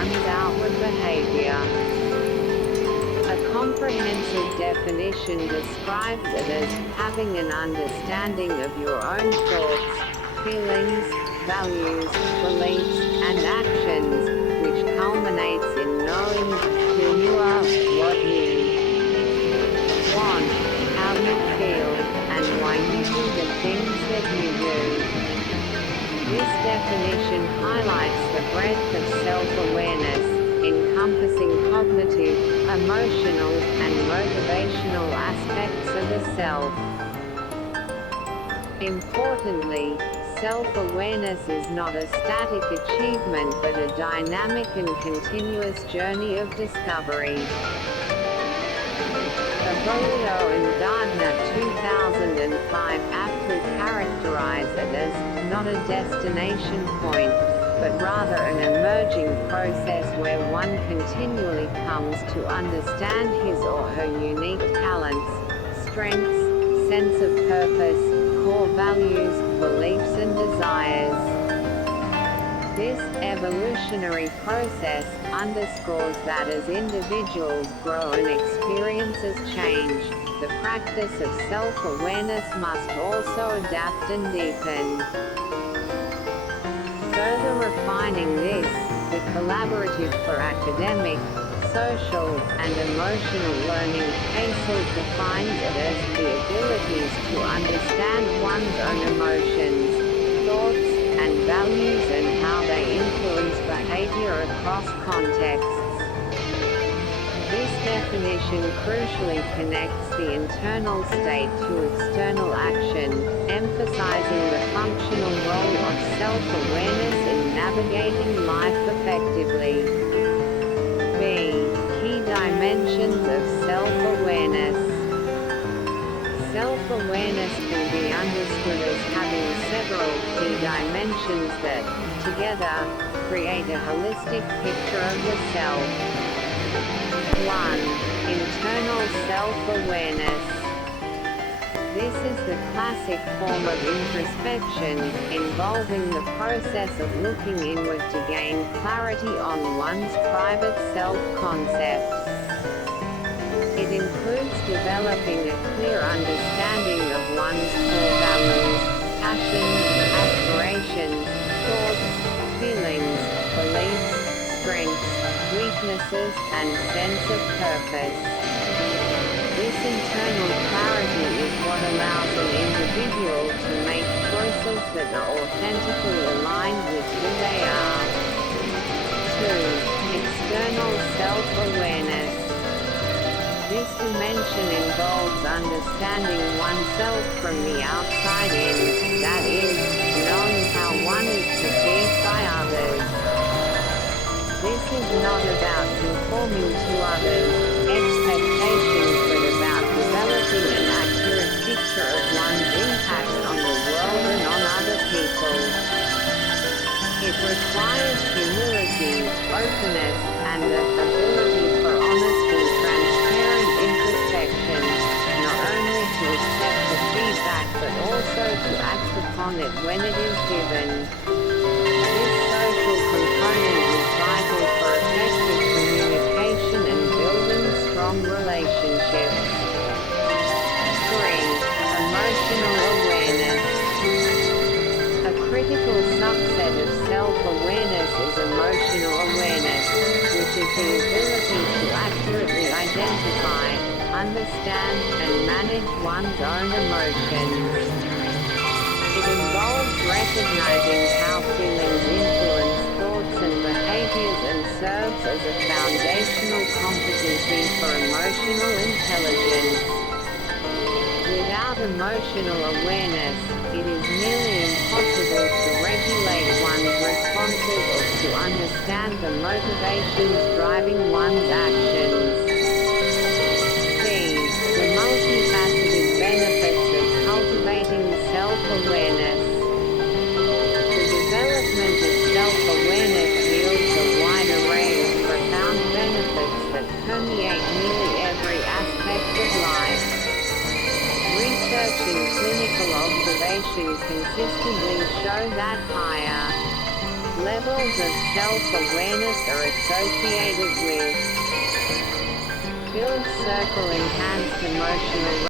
one's outward behavior. A comprehensive definition describes it as having an understanding of your own thoughts, feelings, values, beliefs, and actions, which culminates in knowing who you are, what you want, how you feel, and why you do the things that you do. This definition highlights the breadth of self-awareness, encompassing cognitive, emotional, and motivational aspects of the self. Importantly, self-awareness is not a static achievement but a dynamic and continuous journey of discovery. Abolito and Gardner 2005 aptly characterize it as not a destination point, but rather an emerging process where one continually comes to understand his or her unique talents, strengths, sense of purpose, core values, beliefs and desires. This evolutionary process underscores that as individuals grow and experiences change, the practice of self-awareness must also adapt and deepen. Further refining this, the Collaborative for Academic, Social, and Emotional Learning CASEL defines it as the abilities to understand one's own emotions, thoughts, and values and how they influence behavior across contexts. This definition crucially connects the internal state to external action, emphasizing the functional role of self-awareness in navigating life effectively. B. Key dimensions of self-awareness. Self-awareness can be understood as having several key dimensions that, together, create a holistic picture of the self. 1. Internal self-awareness. This is the classic form of introspection, involving the process of looking inward to gain clarity on one's private self-concept. It includes developing a clear understanding of one's core values, passions, aspirations, thoughts, feelings, beliefs, strengths, weaknesses, and sense of purpose. This internal clarity is what allows an individual to make choices that are authentically aligned with who they are. 2. External self-awareness. This dimension involves understanding oneself from the outside in, that is, knowing how one is perceived by others. This is not about conforming to others' expectations but about developing an accurate picture of one's impact on the world and on other people. It requires humility, openness, and the ability for honest and transparent introspection, not only to accept the feedback but also to act upon it when it is given. This social component is vital for effective communication and building strong relationships. 3. Emotional awareness. A critical subset of self-awareness is emotional awareness, which is the ability to accurately identify, understand, and manage one's own emotions. It involves recognizing how feelings influence thoughts and behaviors and serves as a foundational competency for emotional intelligence. Without emotional awareness, it is nearly impossible to regulate one's responses or to understand the motivations driving one's actions. C. The multifaceted benefits of cultivating self-awareness. The development of self-awareness yields a wide array of profound benefits that permeate nearly every aspect of life. Research and clinical observation consistently show that higher Levels of self-awareness are associated with build circle enhanced emotional